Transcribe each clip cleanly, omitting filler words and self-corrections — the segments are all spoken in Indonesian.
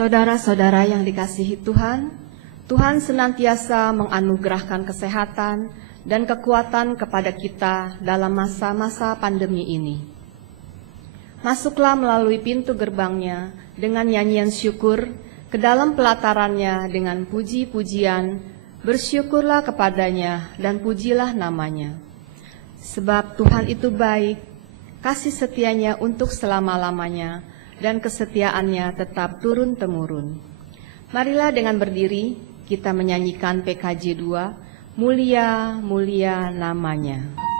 Saudara-saudara yang dikasihi Tuhan, Tuhan senantiasa menganugerahkan kesehatan dan kekuatan kepada kita dalam masa-masa pandemi ini. Masuklah melalui pintu gerbangnya dengan nyanyian syukur, ke dalam pelatarannya dengan puji-pujian, bersyukurlah kepadanya dan pujilah namanya. Sebab Tuhan itu baik, kasih setianya untuk selama-lamanya, dan kesetiaannya tetap turun-temurun. Marilah dengan berdiri, kita menyanyikan PKJ 2, Mulia, Mulia Namanya.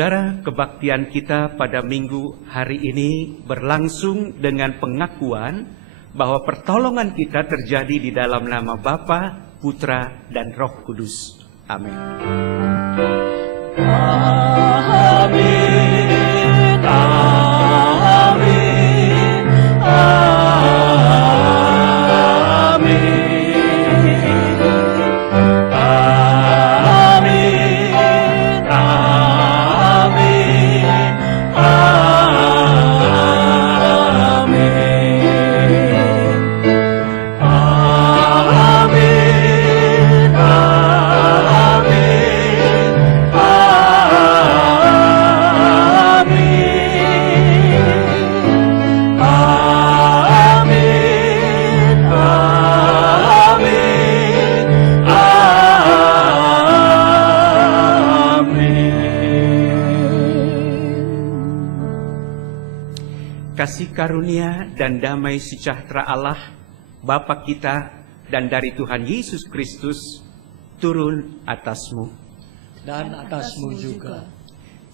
Saudara, kebaktian kita pada minggu hari ini berlangsung dengan pengakuan bahwa pertolongan kita terjadi di dalam nama Bapa, Putra, dan Roh Kudus. Amin. Amin. Amin. Kasih karunia dan damai sejahtera Allah, Bapa kita dan dari Tuhan Yesus Kristus turun atasmu dan atasmu juga.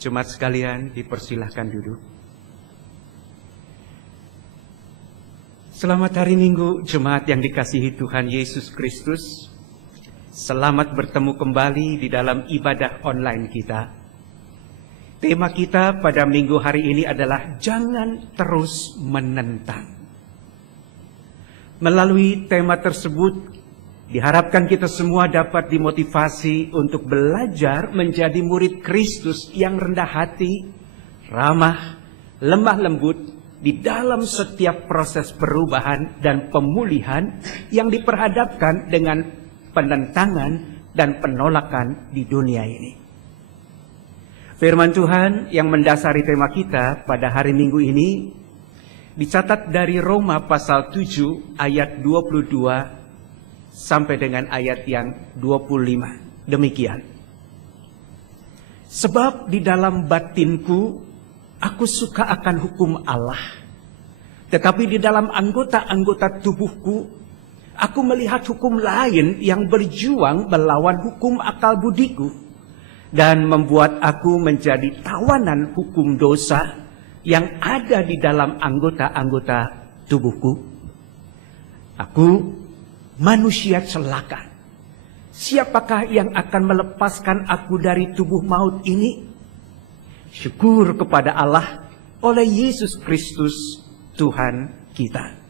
Jemaat sekalian, dipersilahkan duduk. Selamat hari Minggu, jemaat yang dikasihi Tuhan Yesus Kristus. Selamat bertemu kembali di dalam ibadah online kita. Tema kita pada minggu hari ini adalah jangan terus menentang. Melalui tema tersebut, diharapkan kita semua dapat dimotivasi untuk belajar menjadi murid Kristus yang rendah hati, ramah, lemah lembut di dalam setiap proses perubahan dan pemulihan yang diperhadapkan dengan penentangan dan penolakan di dunia ini. Firman Tuhan yang mendasari tema kita pada hari Minggu ini dicatat dari Roma pasal 7 ayat 22 sampai dengan ayat yang 25. Demikian. Sebab di dalam batinku aku suka akan hukum Allah, tetapi di dalam anggota-anggota tubuhku aku melihat hukum lain yang berjuang melawan hukum akal budiku dan membuat aku menjadi tawanan hukum dosa yang ada di dalam anggota-anggota tubuhku. Aku manusia celaka. Siapakah yang akan melepaskan aku dari tubuh maut ini? Syukur kepada Allah oleh Yesus Kristus Tuhan kita.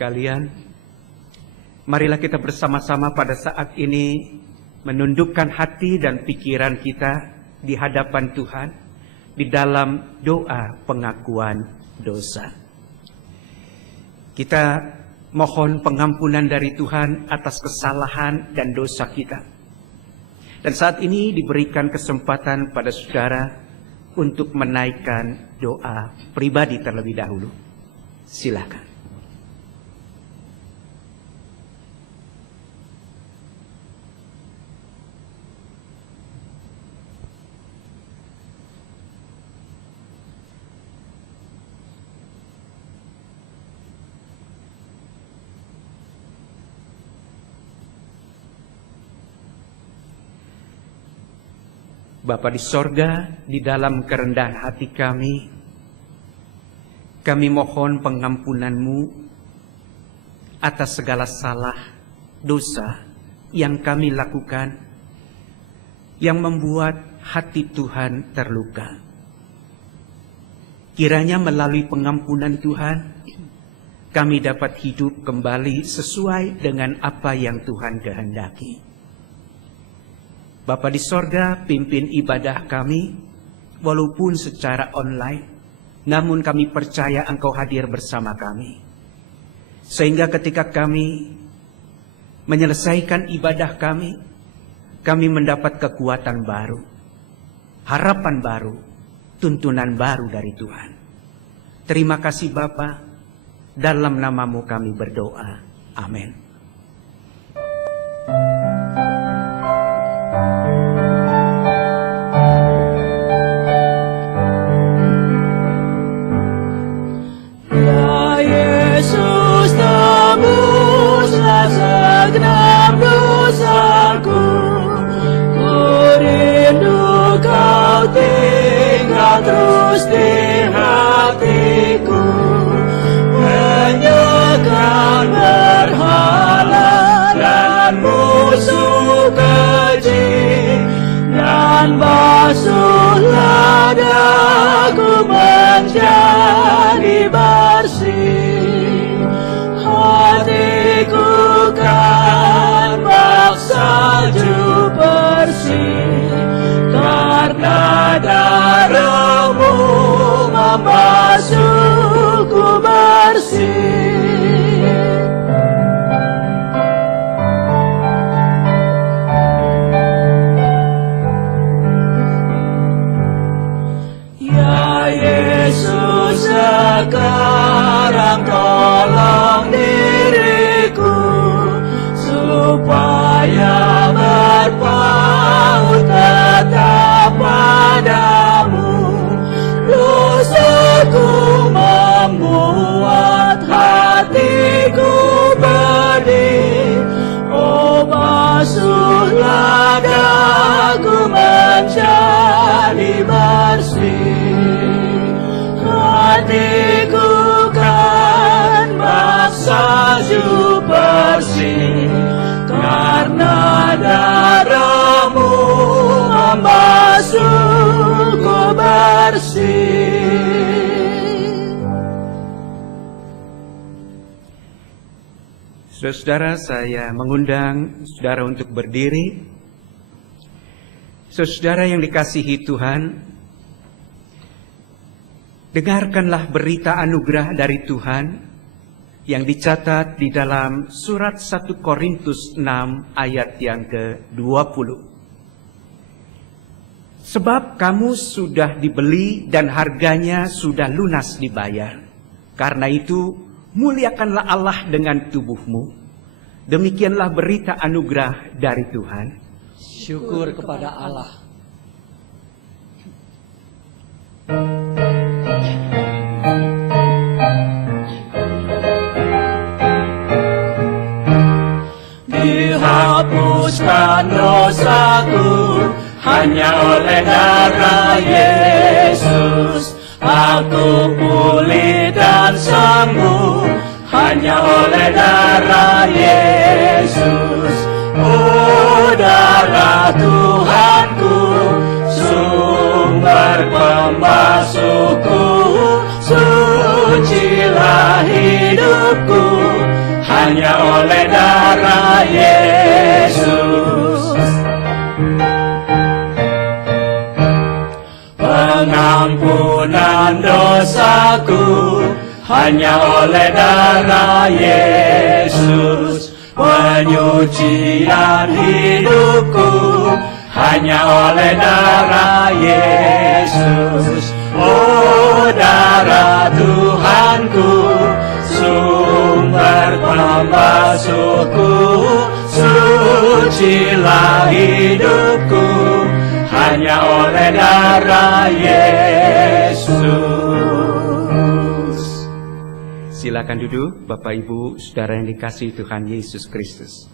Sekalian, marilah kita bersama-sama pada saat ini menundukkan hati dan pikiran kita di hadapan Tuhan di dalam doa pengakuan dosa. Kita mohon pengampunan dari Tuhan atas kesalahan dan dosa kita. Dan saat ini diberikan kesempatan pada saudara untuk menaikkan doa pribadi terlebih dahulu. Silakan. Bapa di sorga, di dalam kerendahan hati kami mohon pengampunan-Mu atas segala salah, dosa yang kami lakukan, yang membuat hati Tuhan terluka. Kiranya melalui pengampunan Tuhan, kami dapat hidup kembali sesuai dengan apa yang Tuhan kehendaki. Bapa di sorga, pimpin ibadah kami, walaupun secara online, namun kami percaya Engkau hadir bersama kami. Sehingga ketika kami menyelesaikan ibadah kami mendapat kekuatan baru. harapan baru, tuntunan baru dari Tuhan. Terima kasih Bapa, dalam namamu kami berdoa. Amin. Terus di hatiku menyegar berhala dan musuh keji, dan basuhlah daku menjadi bersih. Hatiku kan maksaju bersih karena darahmu membasuhku bersih. Ya Yesus, sekarang tolong diriku supaya berpaut tetap padamu. Dosaku membuat hatiku pedih. Oh, basuhlah daku menjadi bersih. Hatiku kan maksaju bersih karena darahmu membasuhku bersih. Saudara, saya mengundang saudara untuk berdiri. Saudara yang dikasihi Tuhan, dengarkanlah berita anugerah dari Tuhan yang dicatat di dalam surat 1 Korintus 6 ayat yang ke-20. Sebab kamu sudah dibeli dan harganya sudah lunas dibayar. Karena itu, muliakanlah Allah dengan tubuhmu. Demikianlah berita anugerah dari Tuhan. Syukur kepada Allah. Dihapuskan dosaku hanya oleh darah Yesus. Aku pulih dan sembuh hanya oleh darah Yesus. Oh, darah Tuhanku, sumber pembasuhku, sucilah hidupku hanya oleh darah Yesus. Pengampunan dosaku hanya oleh darah Yesus. Penyucian hidupku hanya oleh darah Yesus. Oh, darah Tuhanku, sumber pembasuhku, sucilah hidupku hanya oleh darah Yesus. Silakan duduk, Bapak Ibu, saudara yang dikasihi Tuhan Yesus Kristus.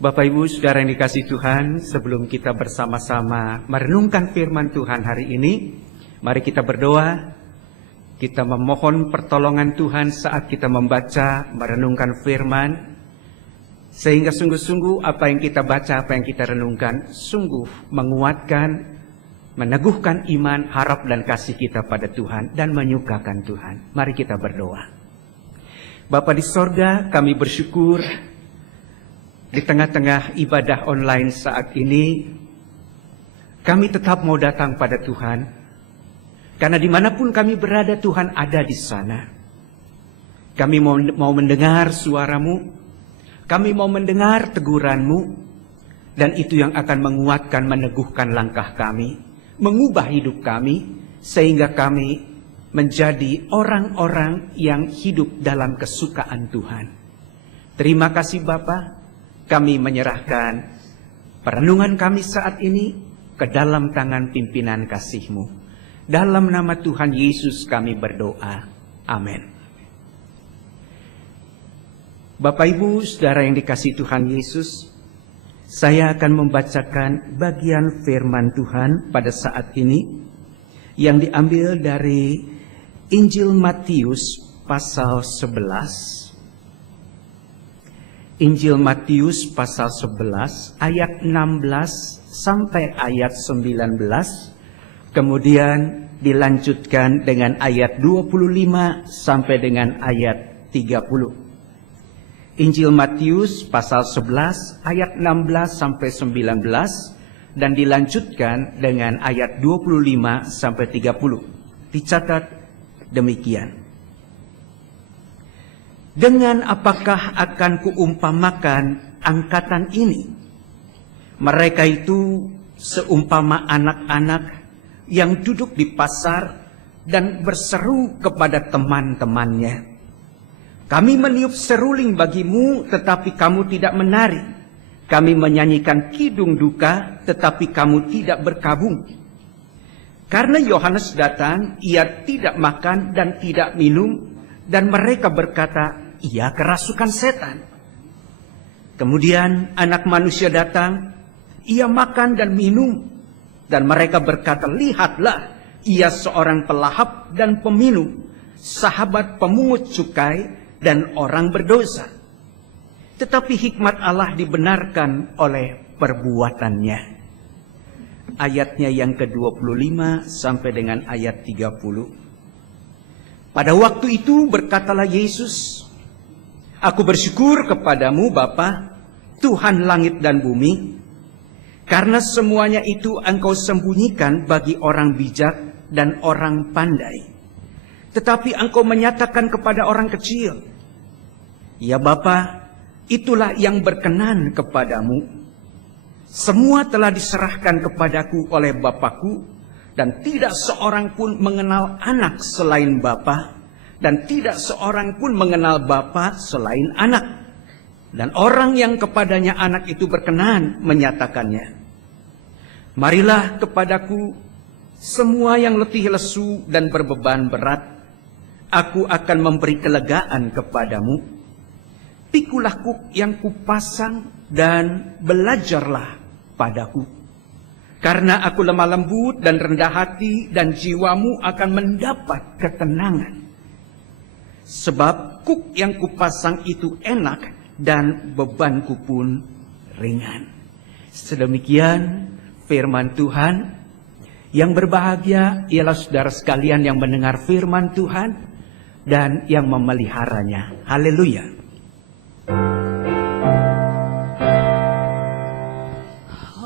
Bapak Ibu, saudara yang dikasihi Tuhan, sebelum kita bersama-sama merenungkan firman Tuhan hari ini, mari kita berdoa. Kita memohon pertolongan Tuhan saat kita membaca, merenungkan firman, sehingga sungguh-sungguh apa yang kita baca, apa yang kita renungkan, sungguh menguatkan, meneguhkan iman, harap dan kasih kita pada Tuhan, dan menyukakan Tuhan. Mari kita berdoa. Bapa di sorga, kami bersyukur di tengah-tengah ibadah online saat ini, kami tetap mau datang pada Tuhan, karena dimanapun kami berada, Tuhan ada di sana. Kami mau mendengar suara-Mu, kami mau mendengar teguran-Mu, dan itu yang akan menguatkan, meneguhkan langkah kami. mengubah hidup kami, sehingga kami menjadi orang-orang yang hidup dalam kesukaan Tuhan. Terima kasih Bapa, kami menyerahkan perenungan kami saat ini ke dalam tangan pimpinan kasih-Mu. Dalam nama Tuhan Yesus kami berdoa. Amin. Bapak Ibu, saudara yang dikasihi Tuhan Yesus, saya akan membacakan bagian firman Tuhan pada saat ini yang diambil dari Injil Matius pasal 11. Injil Matius pasal 11 ayat 16 sampai ayat 19. Kemudian dilanjutkan dengan ayat 25 sampai dengan ayat 30. Injil Matius pasal 11 ayat 16 sampai 19 dan dilanjutkan dengan ayat 25 sampai 30. Dicatat demikian. Dengan apakah akan kuumpamakan angkatan ini? Mereka itu seumpama anak-anak yang duduk di pasar dan berseru kepada teman-temannya, "Kami meniup seruling bagimu, tetapi kamu tidak menari. Kami menyanyikan kidung duka, tetapi kamu tidak berkabung." Karena Yohanes datang, ia tidak makan dan tidak minum, dan mereka berkata, "Ia kerasukan setan." Kemudian anak manusia datang, ia makan dan minum, dan mereka berkata, "Lihatlah, ia seorang pelahap dan peminum, sahabat pemungut cukai, dan orang berdosa." Tetapi hikmat Allah dibenarkan oleh perbuatannya. Ayatnya yang ke-25 sampai dengan ayat 30. Pada waktu itu berkatalah Yesus, "Aku bersyukur kepadamu Bapa, Tuhan langit dan bumi, karena semuanya itu Engkau sembunyikan bagi orang bijak dan orang pandai, tetapi Engkau menyatakan kepada orang kecil. Ya Bapa, itulah yang berkenan kepadamu. Semua telah diserahkan kepadaku oleh Bapakku, dan tidak seorang pun mengenal anak selain Bapa, dan tidak seorang pun mengenal Bapa selain anak, dan orang yang kepadanya anak itu berkenan menyatakannya. Marilah kepadaku semua yang letih lesu dan berbeban berat, aku akan memberi kelegaan kepadamu. Pikulah kuk yang kupasang dan belajarlah padaku. Karena aku lemah lembut dan rendah hati, dan jiwamu akan mendapat ketenangan. Sebab kuk yang kupasang itu enak, dan bebanku pun ringan. Sedemikian firman Tuhan. Yang berbahagia ialah saudara sekalian yang mendengar firman Tuhan dan yang memeliharanya. Haleluya.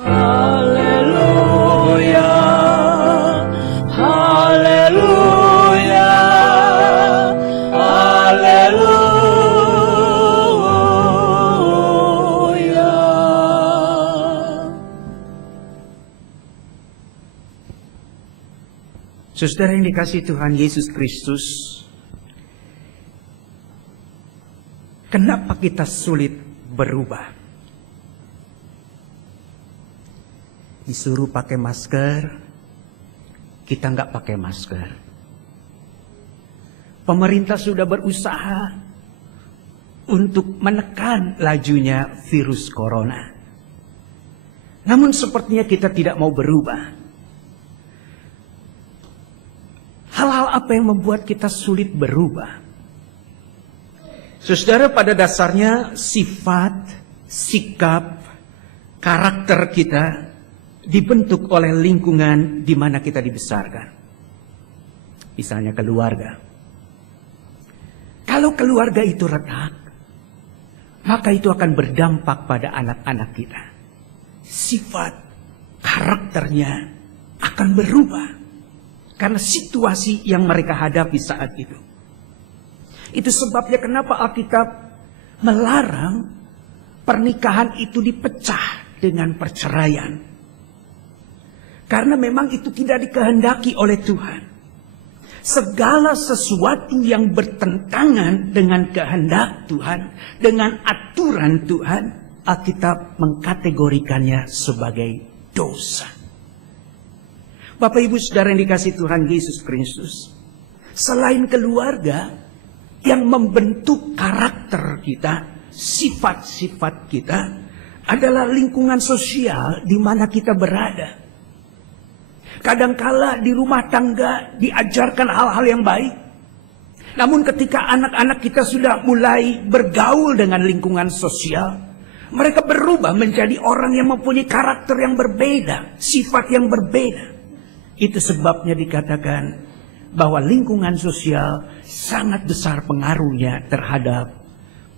Haleluya, haleluya, haleluya. Saudara yang dikasihi Tuhan Yesus Kristus, kenapa kita sulit berubah? Disuruh pakai masker, kita nggak pakai masker. Pemerintah sudah berusaha untuk menekan lajunya virus corona. Namun sepertinya kita tidak mau berubah. Hal-hal apa yang membuat kita sulit berubah? Saudara, pada dasarnya sifat, sikap, karakter kita dibentuk oleh lingkungan di mana kita dibesarkan. Misalnya keluarga. Kalau keluarga itu retak, maka itu akan berdampak pada anak-anak kita. Sifat, karakternya akan berubah karena situasi yang mereka hadapi saat itu. Itu sebabnya kenapa Alkitab melarang pernikahan itu dipecah dengan perceraian. Karena memang itu tidak dikehendaki oleh Tuhan. Segala sesuatu yang bertentangan dengan kehendak Tuhan, dengan aturan Tuhan, Alkitab mengkategorikannya sebagai dosa. Bapak Ibu Saudara yang dikasihi Tuhan Yesus Kristus, selain keluarga yang membentuk karakter kita, sifat-sifat kita, adalah lingkungan sosial di mana kita berada. Kadangkala di rumah tangga diajarkan hal-hal yang baik. Namun ketika anak-anak kita sudah mulai bergaul dengan lingkungan sosial, mereka berubah menjadi orang yang mempunyai karakter yang berbeda, sifat yang berbeda. Itu sebabnya dikatakan bahwa lingkungan sosial sangat besar pengaruhnya terhadap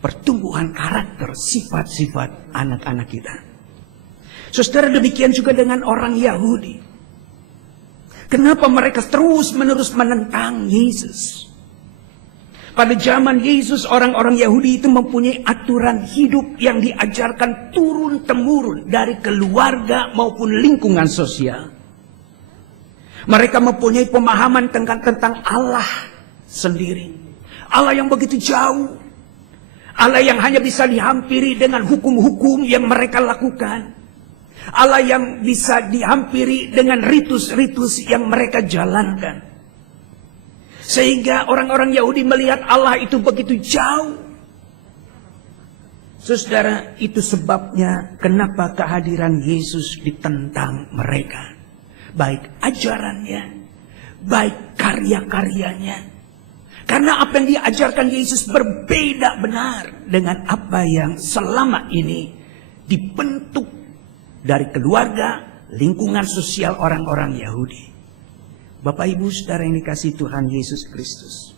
pertumbuhan karakter, sifat-sifat anak-anak kita. Saudara, demikian juga dengan orang Yahudi. Kenapa mereka terus-menerus menentang Yesus? Pada zaman Yesus, orang-orang Yahudi itu mempunyai aturan hidup yang diajarkan turun-temurun dari keluarga maupun lingkungan sosial. Mereka mempunyai pemahaman tentang Allah sendiri. Allah yang begitu jauh. Allah yang hanya bisa dihampiri dengan hukum-hukum yang mereka lakukan. Allah yang bisa dihampiri dengan ritus-ritus yang mereka jalankan. Sehingga orang-orang Yahudi melihat Allah itu begitu jauh. Saudara, itu sebabnya kenapa kehadiran Yesus ditentang mereka. Baik ajarannya, baik karya-karyanya. Karena apa yang diajarkan Yesus berbeda benar dengan apa yang selama ini dibentuk dari keluarga, lingkungan sosial orang-orang Yahudi. Bapak Ibu Saudara yang dikasihi Tuhan Yesus Kristus.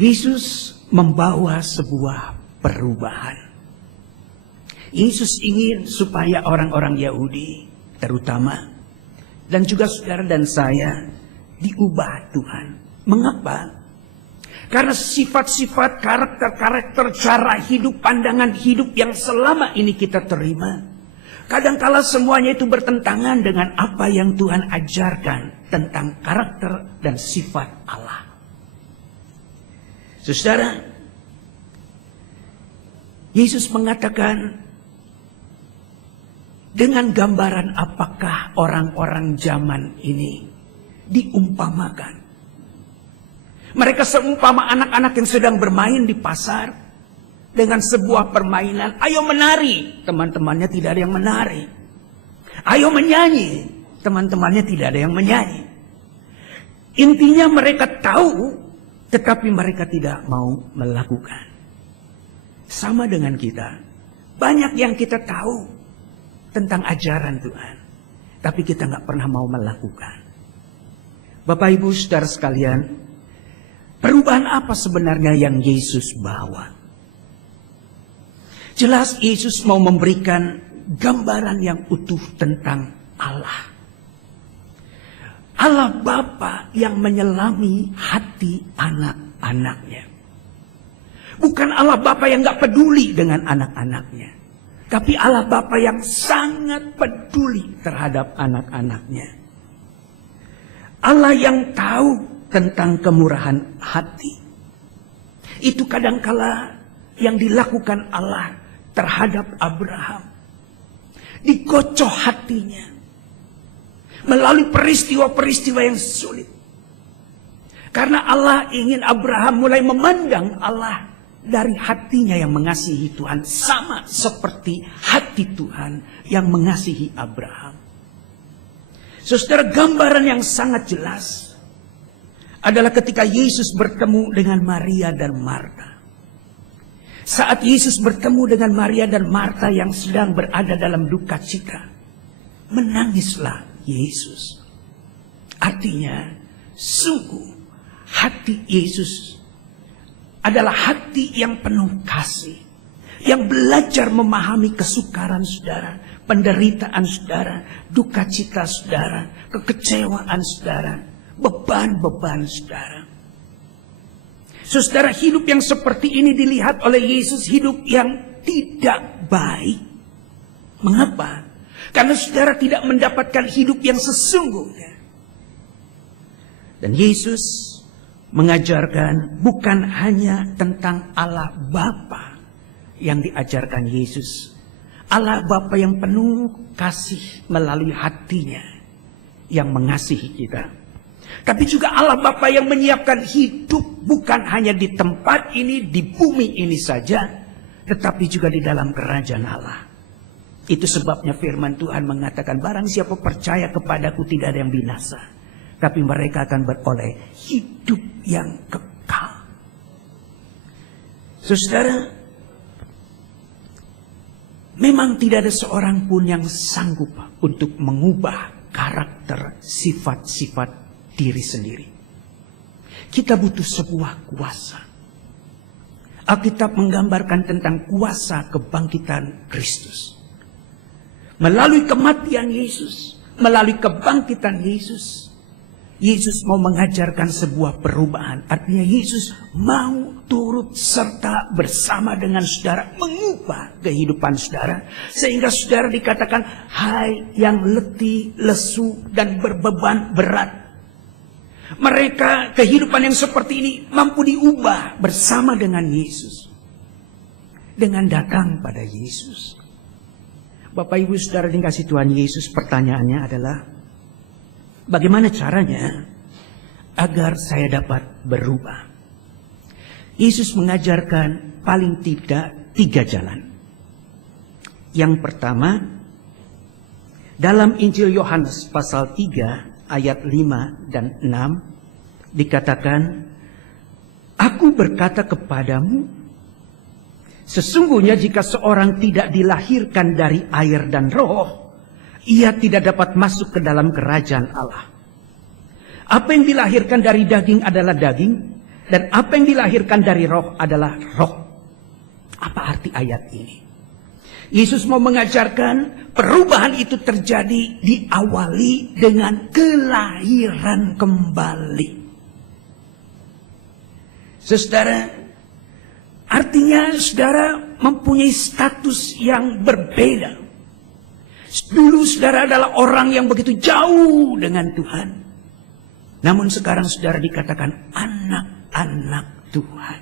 Yesus membawa sebuah perubahan. Yesus ingin supaya orang-orang Yahudi terutama, dan juga saudara dan saya, diubah Tuhan. Mengapa? Karena sifat-sifat, karakter-karakter, cara hidup, pandangan hidup yang selama ini kita terima, kadangkala semuanya itu bertentangan dengan apa yang Tuhan ajarkan tentang karakter dan sifat Allah. Saudara, Yesus mengatakan, dengan gambaran apakah orang-orang zaman ini diumpamakan? Mereka seumpama anak-anak yang sedang bermain di pasar dengan sebuah permainan. Ayo menari, teman-temannya tidak ada yang menari. Ayo menyanyi, teman-temannya tidak ada yang menyanyi. Intinya mereka tahu, tetapi mereka tidak mau melakukan. Sama dengan kita, banyak yang kita tahu tentang ajaran Tuhan, tapi kita nggak pernah mau melakukan. Bapak Ibu Saudara sekalian, perubahan apa sebenarnya yang Yesus bawa? Jelas Yesus mau memberikan gambaran yang utuh tentang Allah. Allah Bapa yang menyelami hati anak-anaknya. Bukan Allah Bapa yang gak peduli dengan anak-anaknya. Tapi Allah Bapa yang sangat peduli terhadap anak-anaknya. Allah yang tahu tentang kemurahan hati. Itu kadangkala yang dilakukan Allah terhadap Abraham. Dikocoh hatinya melalui peristiwa-peristiwa yang sulit. Karena Allah ingin Abraham mulai memandang Allah dari hatinya yang mengasihi Tuhan, sama seperti hati Tuhan yang mengasihi Abraham. Saudara, gambaran yang sangat jelas adalah ketika Yesus bertemu dengan Maria dan Marta. Saat Yesus bertemu dengan Maria dan Marta yang sedang berada dalam duka cita, menangislah Yesus. Artinya, sungguh hati Yesus adalah hati yang penuh kasih, yang belajar memahami kesukaran saudara, penderitaan saudara, duka cita saudara, kekecewaan saudara, beban-beban saudara. Saudara, hidup yang seperti ini dilihat oleh Yesus hidup yang tidak baik. Mengapa? Karena saudara tidak mendapatkan hidup yang sesungguhnya. Dan Yesus mengajarkan bukan hanya tentang Allah Bapa yang diajarkan Yesus. Allah Bapa yang penuh kasih melalui hatinya yang mengasihi kita. Tapi juga Allah Bapa yang menyiapkan hidup bukan hanya di tempat ini, di bumi ini saja, tetapi juga di dalam kerajaan Allah. Itu sebabnya firman Tuhan mengatakan, barang siapa percaya kepadaku tidak ada yang binasa, tapi mereka akan beroleh hidup yang kekal. Saudara, memang tidak ada seorang pun yang sanggup untuk mengubah karakter sifat-sifat diri sendiri. Kita butuh sebuah kuasa. Alkitab menggambarkan tentang kuasa kebangkitan Kristus. Melalui kematian Yesus, melalui kebangkitan Yesus, Yesus mau mengajarkan sebuah perubahan. Artinya Yesus mau turut serta bersama dengan saudara mengubah kehidupan saudara. Sehingga saudara dikatakan, hai yang letih, lesu, dan berbeban berat. Mereka kehidupan yang seperti ini mampu diubah bersama dengan Yesus. Dengan datang pada Yesus. Bapak Ibu saudara dikasih Tuhan Yesus, pertanyaannya adalah, bagaimana caranya agar saya dapat berubah? Yesus mengajarkan paling tidak 3 jalan. Yang pertama, dalam Injil Yohanes pasal 3 ayat 5 dan 6 dikatakan, aku berkata kepadamu, sesungguhnya jika seorang tidak dilahirkan dari air dan roh, ia tidak dapat masuk ke dalam kerajaan Allah. Apa yang dilahirkan dari daging adalah daging, dan apa yang dilahirkan dari roh adalah roh. Apa arti ayat ini? Yesus mau mengajarkan perubahan itu terjadi diawali dengan kelahiran kembali. Saudara, artinya saudara mempunyai status yang berbeda. Dulu saudara adalah orang yang begitu jauh dengan Tuhan. Namun sekarang saudara dikatakan anak-anak Tuhan.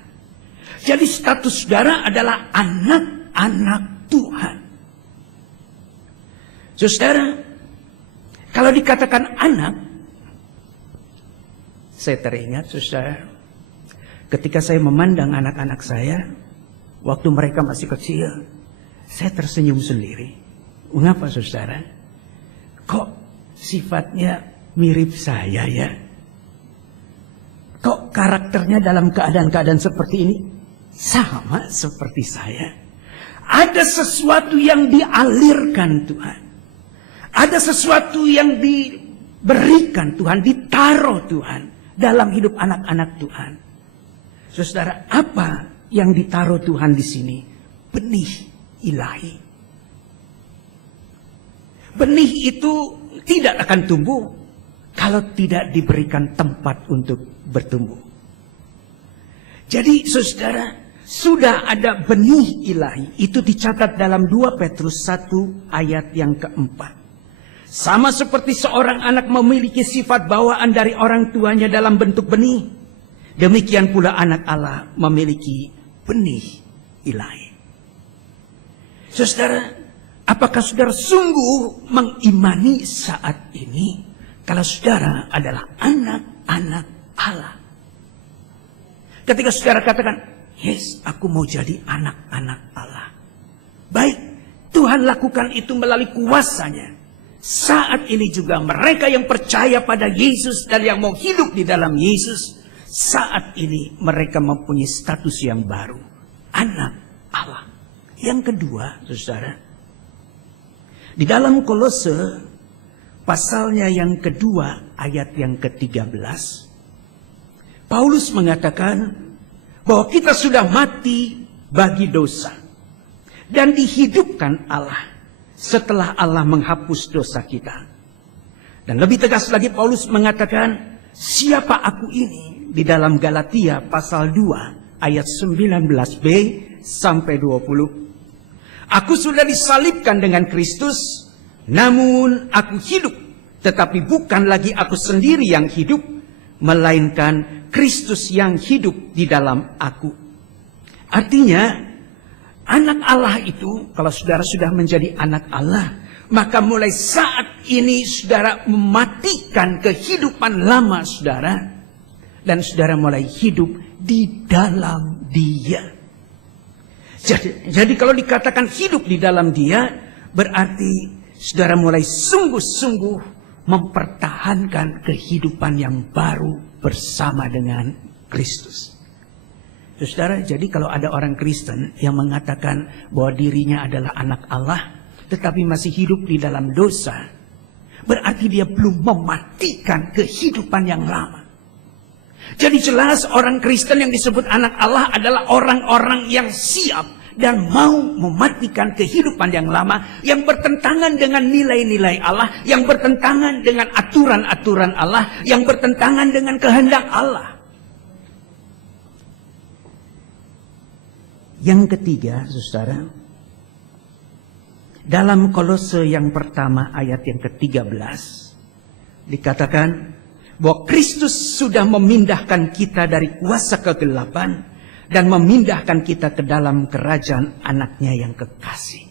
Jadi status saudara adalah anak-anak Tuhan. Saudara, kalau dikatakan anak, saya teringat saudara, ketika saya memandang anak-anak saya, waktu mereka masih kecil, saya tersenyum sendiri. Mengapa saudara? Kok sifatnya mirip saya ya? Kok karakternya dalam keadaan-keadaan seperti ini sama seperti saya? Ada sesuatu yang dialirkan Tuhan. Ada sesuatu yang diberikan Tuhan, ditaruh Tuhan dalam hidup anak-anak Tuhan. Saudara, apa yang ditaruh Tuhan di sini? Benih ilahi. Benih itu tidak akan tumbuh kalau tidak diberikan tempat untuk bertumbuh. Jadi saudara, sudah ada benih ilahi. Itu dicatat dalam 2 Petrus 1 ayat yang keempat. Sama seperti seorang anak memiliki sifat bawaan dari orang tuanya dalam bentuk benih, demikian pula anak Allah memiliki benih ilahi. Saudara, apakah saudara sungguh mengimani saat ini kalau saudara adalah anak-anak Allah? Ketika saudara katakan, yes, aku mau jadi anak-anak Allah. Baik, Tuhan lakukan itu melalui kuasanya. Saat ini juga mereka yang percaya pada Yesus dan yang mau hidup di dalam Yesus, saat ini mereka mempunyai status yang baru. Anak Allah. Yang kedua, saudara, di dalam Kolose pasalnya yang kedua ayat yang ke-13, Paulus mengatakan bahwa kita sudah mati bagi dosa dan dihidupkan Allah setelah Allah menghapus dosa kita. Dan lebih tegas lagi Paulus mengatakan, siapa aku ini? Di dalam Galatia pasal 2 ayat 19b sampai 20. Aku sudah disalibkan dengan Kristus, Namun aku hidup, tetapi bukan lagi aku sendiri yang hidup, melainkan Kristus yang hidup di dalam aku. Artinya, anak Allah itu, kalau saudara sudah menjadi anak Allah, maka mulai saat ini saudara mematikan kehidupan lama saudara, dan saudara mulai hidup di dalam Dia. Jadi kalau dikatakan hidup di dalam Dia, berarti saudara mulai sungguh-sungguh mempertahankan kehidupan yang baru bersama dengan Kristus. Saudara, jadi kalau ada orang Kristen yang mengatakan bahwa dirinya adalah anak Allah, tetapi masih hidup di dalam dosa, berarti dia belum mematikan kehidupan yang lama. Jadi jelas orang Kristen yang disebut anak Allah adalah orang-orang yang siap dan mau mematikan kehidupan yang lama, yang bertentangan dengan nilai-nilai Allah, yang bertentangan dengan aturan-aturan Allah, yang bertentangan dengan kehendak Allah. Yang ketiga, saudara, dalam Kolose yang pertama ayat yang ke-13 dikatakan bahwa Kristus sudah memindahkan kita dari kuasa kegelapan dan memindahkan kita ke dalam kerajaan anaknya yang kekasih.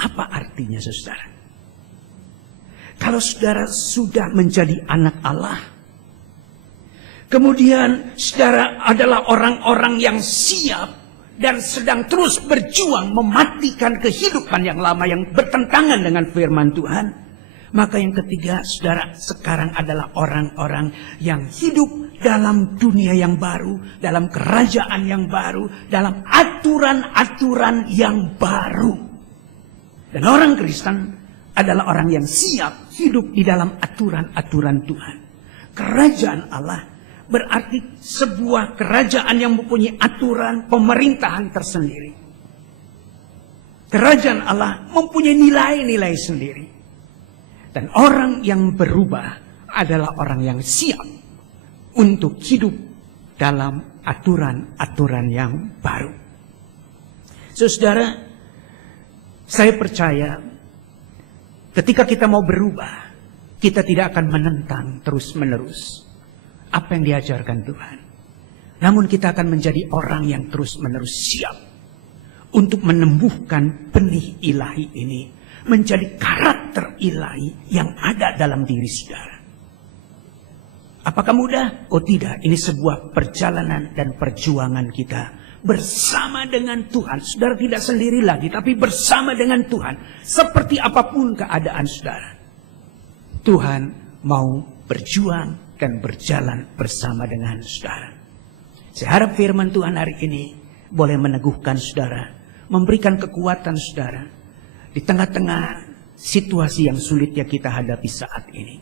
Apa artinya, saudara? Kalau saudara sudah menjadi anak Allah, kemudian saudara adalah orang-orang yang siap dan sedang terus berjuang mematikan kehidupan yang lama yang bertentangan dengan firman Tuhan, maka yang ketiga, saudara sekarang adalah orang-orang yang hidup dalam dunia yang baru, dalam kerajaan yang baru, dalam aturan-aturan yang baru. Dan orang Kristen adalah orang yang siap hidup di dalam aturan-aturan Tuhan. Kerajaan Allah berarti sebuah kerajaan yang mempunyai aturan pemerintahan tersendiri. Kerajaan Allah mempunyai nilai-nilai sendiri. Dan orang yang berubah adalah orang yang siap untuk hidup dalam aturan-aturan yang baru. Saudara, saya percaya ketika kita mau berubah, kita tidak akan menentang terus-menerus apa yang diajarkan Tuhan. Namun kita akan menjadi orang yang terus-menerus siap untuk menumbuhkan benih ilahi ini menjadi karakter ilahi yang ada dalam diri saudara. Apakah mudah? Oh tidak, ini sebuah perjalanan dan perjuangan kita bersama dengan Tuhan. Saudara tidak sendiri lagi, tapi bersama dengan Tuhan. Seperti apapun keadaan saudara, Tuhan mau berjuang dan berjalan bersama dengan saudara. Saya harap firman Tuhan hari ini boleh meneguhkan saudara, memberikan kekuatan saudara di tengah-tengah situasi yang sulit yang kita hadapi saat ini.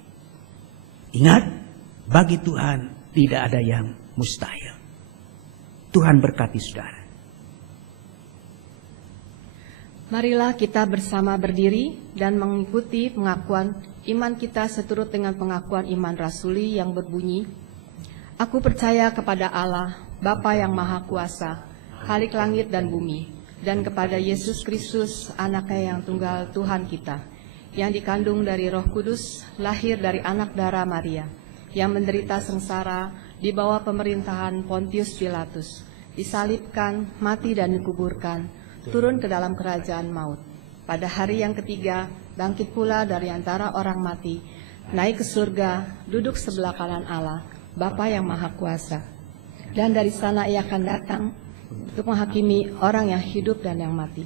Ingat, bagi Tuhan tidak ada yang mustahil. Tuhan berkati saudara. Marilah kita bersama berdiri dan mengikuti pengakuan iman kita seturut dengan pengakuan iman rasuli yang berbunyi, Aku percaya kepada Allah, Bapa yang Maha Kuasa, Khalik langit dan bumi, dan kepada Yesus Kristus, Anaknya yang tunggal Tuhan kita, yang dikandung dari Roh Kudus, lahir dari anak darah Maria, yang menderita sengsara di bawah pemerintahan Pontius Pilatus, disalibkan, mati dan dikuburkan, turun ke dalam kerajaan maut. Pada hari yang ketiga, bangkit pula dari antara orang mati, naik ke surga, duduk sebelah kanan Allah, Bapa yang Maha Kuasa. Dan dari sana Ia akan datang untuk menghakimi orang yang hidup dan yang mati.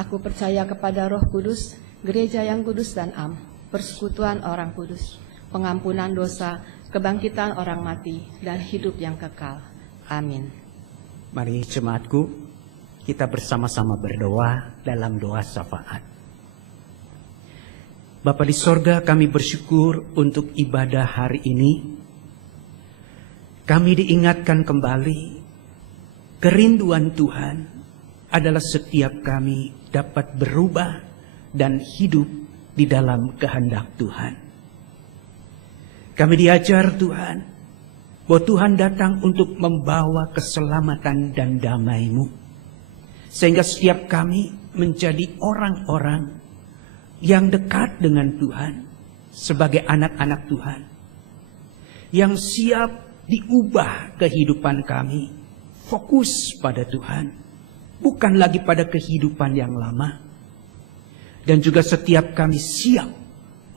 Aku percaya kepada Roh Kudus, gereja yang kudus dan am, persekutuan orang kudus, pengampunan dosa, kebangkitan orang mati, dan hidup yang kekal. Amin. Mari jemaatku, kita bersama-sama berdoa dalam doa syafaat. Bapa di sorga, kami bersyukur untuk ibadah hari ini. Kami diingatkan kembali, kerinduan Tuhan adalah setiap kami dapat berubah dan hidup di dalam kehendak Tuhan. Kami diajar Tuhan, bahwa Tuhan datang untuk membawa keselamatan dan damai-Mu. Sehingga setiap kami menjadi orang-orang yang dekat dengan Tuhan, sebagai anak-anak Tuhan, yang siap diubah kehidupan kami, fokus pada Tuhan, bukan lagi pada kehidupan yang lama. Dan juga setiap kami siap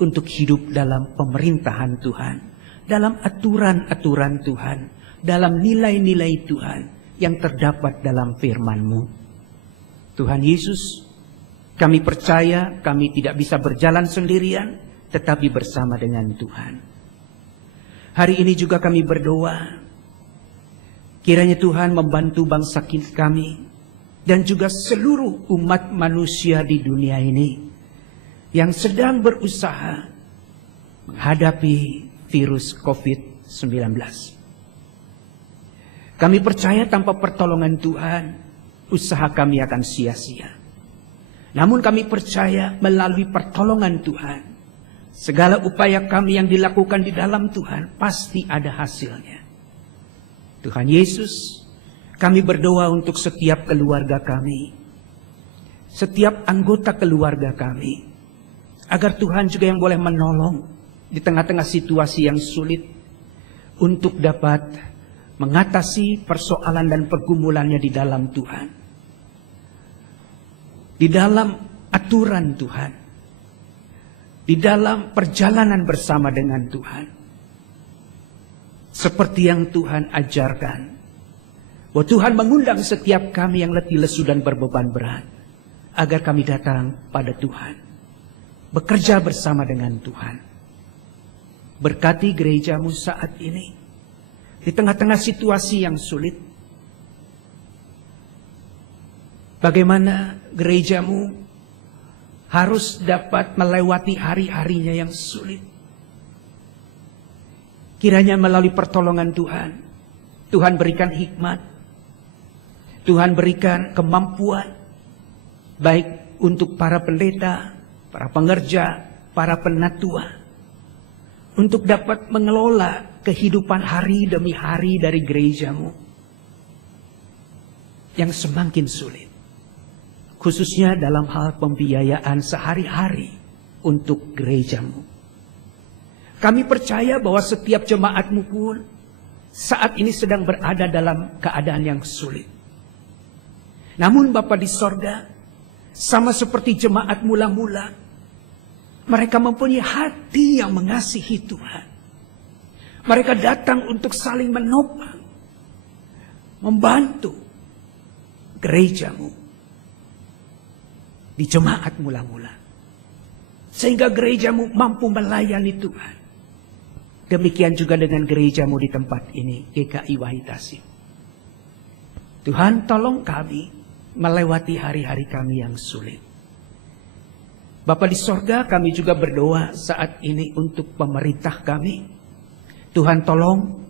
untuk hidup dalam pemerintahan Tuhan, dalam aturan-aturan Tuhan, dalam nilai-nilai Tuhan yang terdapat dalam firman-Mu. Tuhan Yesus, kami percaya kami tidak bisa berjalan sendirian, tetapi bersama dengan Tuhan. Hari ini juga kami berdoa, kiranya Tuhan membantu bangsa kami, dan juga seluruh umat manusia di dunia ini yang sedang berusaha menghadapi virus COVID-19. Kami percaya tanpa pertolongan Tuhan, usaha kami akan sia-sia. Namun kami percaya melalui pertolongan Tuhan, segala upaya kami yang dilakukan di dalam Tuhan pasti ada hasilnya. Tuhan Yesus, kami berdoa untuk setiap keluarga kami, setiap anggota keluarga kami, agar Tuhan juga yang boleh menolong di tengah-tengah situasi yang sulit untuk dapat mengatasi persoalan dan pergumulannya di dalam Tuhan, di dalam aturan Tuhan, di dalam perjalanan bersama dengan Tuhan, seperti yang Tuhan ajarkan. Bahwa Tuhan mengundang setiap kami yang letih lesu dan berbeban berat, agar kami datang pada Tuhan, bekerja bersama dengan Tuhan. Berkati gerejamu saat ini, di tengah-tengah situasi yang sulit. Bagaimana gerejamu harus dapat melewati hari-harinya yang sulit. Kiranya melalui pertolongan Tuhan, Tuhan berikan hikmat, Tuhan berikan kemampuan, baik untuk para pendeta, para pengerja, para penatua, untuk dapat mengelola kehidupan hari demi hari dari gerejamu yang semakin sulit, khususnya dalam hal pembiayaan sehari-hari untuk gerejamu. Kami percaya bahwa setiap jemaatmu pun saat ini sedang berada dalam keadaan yang sulit. Namun Bapa di sorga, sama seperti jemaat mula-mula, mereka mempunyai hati yang mengasihi Tuhan. Mereka datang untuk saling menopang, membantu gerejamu di jemaat mula-mula, sehingga gerejamu mampu melayani Tuhan. Demikian juga dengan gerejamu di tempat ini, GKI Wahid Tasik. Tuhan, tolong kami melewati hari-hari kami yang sulit. Bapa di sorga, kami juga berdoa saat ini untuk pemerintah kami. Tuhan tolong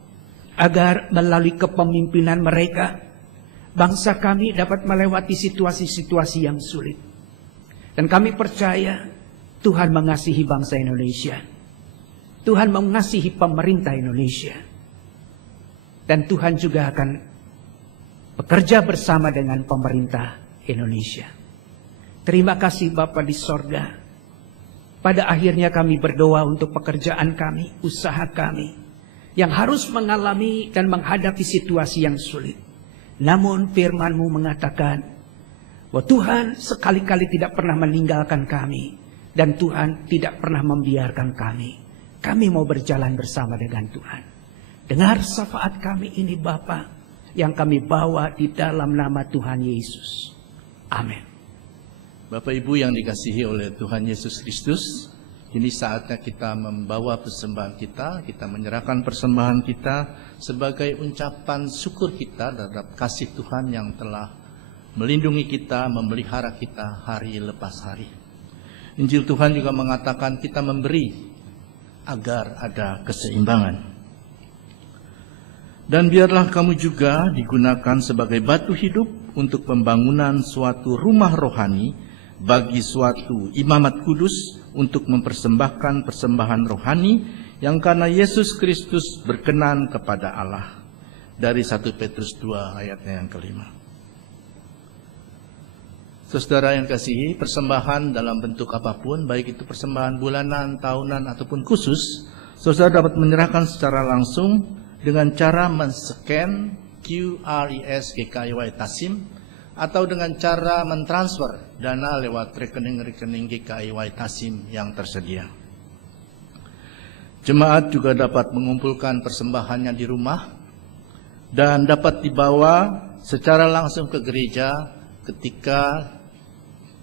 agar melalui kepemimpinan mereka, bangsa kami dapat melewati situasi-situasi yang sulit. Dan kami percaya Tuhan mengasihi bangsa Indonesia. Tuhan mengasihi pemerintah Indonesia. Dan Tuhan juga akan bekerja bersama dengan pemerintah Indonesia. Terima kasih Bapa di sorga. Pada akhirnya kami berdoa untuk pekerjaan kami, usaha kami, yang harus mengalami dan menghadapi situasi yang sulit. Namun firman-Mu mengatakan bahwa Tuhan sekali-kali tidak pernah meninggalkan kami, dan Tuhan tidak pernah membiarkan kami. Kami mau berjalan bersama dengan Tuhan. Dengar syafaat kami ini Bapa, yang kami bawa di dalam nama Tuhan Yesus. Amin. Bapak Ibu yang dikasihi oleh Tuhan Yesus Kristus, ini saatnya kita membawa persembahan kita menyerahkan persembahan kita sebagai ucapan syukur kita terhadap kasih Tuhan yang telah melindungi kita, memelihara kita hari lepas hari. Injil Tuhan juga mengatakan kita memberi agar ada keseimbangan. Dan biarlah kamu juga digunakan sebagai batu hidup untuk pembangunan suatu rumah rohani bagi suatu imamat kudus untuk mempersembahkan persembahan rohani yang karena Yesus Kristus berkenan kepada Allah. Dari 1 Petrus 2 ayatnya yang kelima. Saudara yang kasihi, persembahan dalam bentuk apapun, baik itu persembahan bulanan, tahunan, ataupun khusus, saudara dapat menyerahkan secara langsung dengan cara men-scan QRIS GKIY Tasim, atau dengan cara mentransfer dana lewat rekening-rekening GKIY Tasim yang tersedia. Jemaat juga dapat mengumpulkan persembahannya di rumah dan dapat dibawa secara langsung ke gereja ketika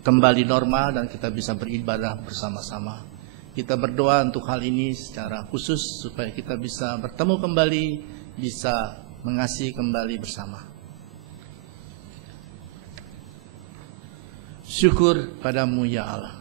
kembali normal dan kita bisa beribadah bersama-sama. Kita berdoa untuk hal ini secara khusus supaya kita bisa bertemu kembali, bisa mengasihi kembali bersama. Syukur padamu ya Allah.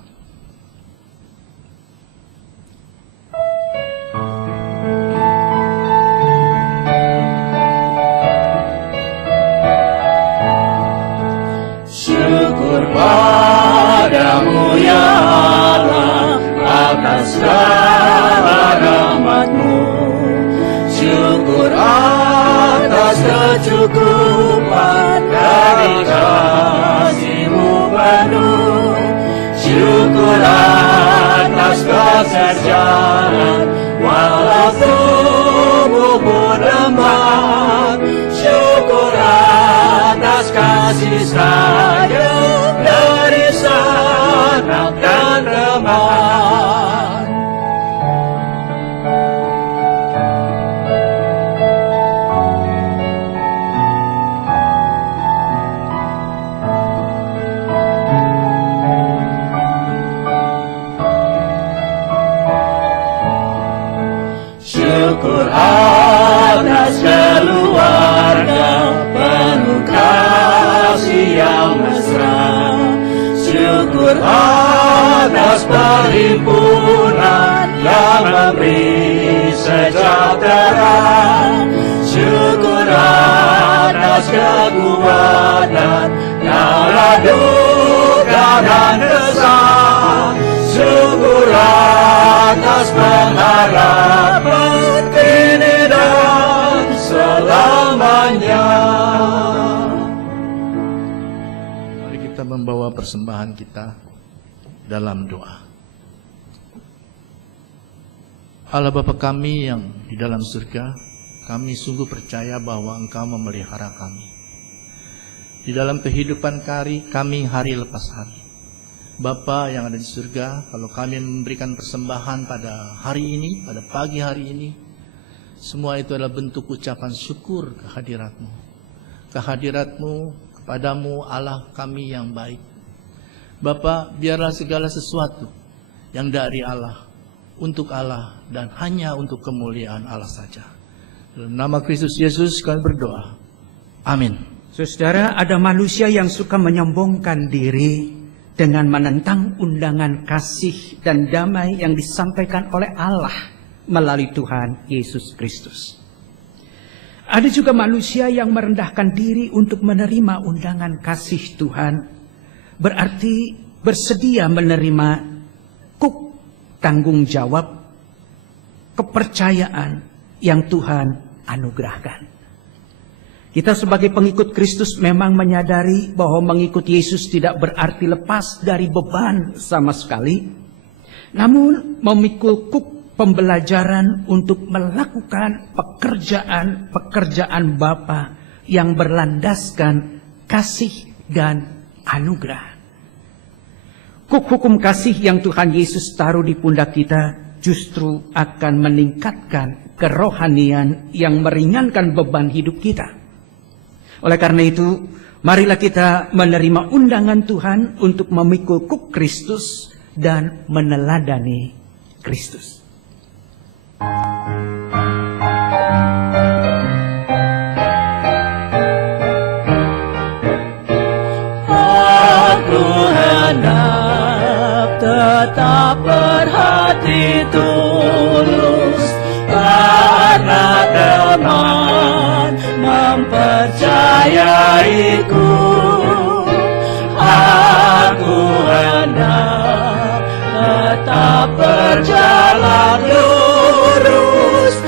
Syukur padamu ya Allah atas segala rahmat-Mu. Syukur atas kecukupan dari kasih-Mu penuh. Syukur atas keserjaan walau tubuh pun lemah. Syukur atas kasih sayang dari sanak dan teman. Syukur atas keluarga penuh kasih yang mesra. Syukur atas perhimpunan yang memberi sejahtera. Syukur atas kekuatan kala duka dan kesah. Syukur atas pengharapan kini dan selamanya. Mari kita membawa persembahan kita dalam doa. Allah Bapa kami yang di dalam surga, kami sungguh percaya bahwa Engkau memelihara kami. Di dalam kehidupan kami hari lepas hari. Bapa yang ada di surga, kalau kami memberikan persembahan pada hari ini, pada pagi hari ini, semua itu adalah bentuk ucapan syukur kehadirat-Mu. Kehadirat-Mu kepadamu Allah kami yang baik. Bapa, biarlah segala sesuatu yang dari Allah, untuk Allah, dan hanya untuk kemuliaan Allah saja. Dalam nama Kristus Yesus kami berdoa. Amin. Saudara, ada manusia yang suka menyombongkan diri dengan menentang undangan kasih dan damai yang disampaikan oleh Allah melalui Tuhan Yesus Kristus. Ada juga manusia yang merendahkan diri untuk menerima undangan kasih Tuhan, berarti bersedia menerima tanggung jawab, kepercayaan yang Tuhan anugerahkan. Kita sebagai pengikut Kristus memang menyadari bahwa mengikut Yesus tidak berarti lepas dari beban sama sekali. Namun memikul pembelajaran untuk melakukan pekerjaan Bapa yang berlandaskan kasih dan anugerah. Hukum kasih yang Tuhan Yesus taruh di pundak kita justru akan meningkatkan kerohanian yang meringankan beban hidup kita. Oleh karena itu, marilah kita menerima undangan Tuhan untuk memikul kuk Kristus dan meneladani Kristus. Aku hendak tetap berhati tulus karena teman mempercayaiku. Aku hendak tetap berjalan lurus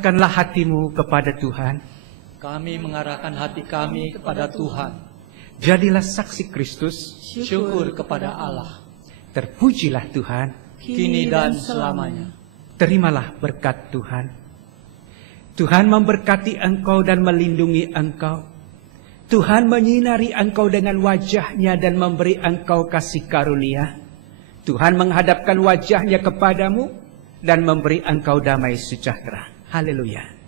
Arahkanlah hatimu kepada Tuhan. Kami mengarahkan hati kami kepada Tuhan. Jadilah saksi Kristus. Syukur kepada Allah. Terpujilah Tuhan. Kini dan selamanya. Terimalah berkat Tuhan. Tuhan memberkati engkau dan melindungi engkau. Tuhan menyinari engkau dengan wajah-Nya dan memberi engkau kasih karunia. Tuhan menghadapkan wajah-Nya kepadamu dan memberi engkau damai sejahtera. Haleluya.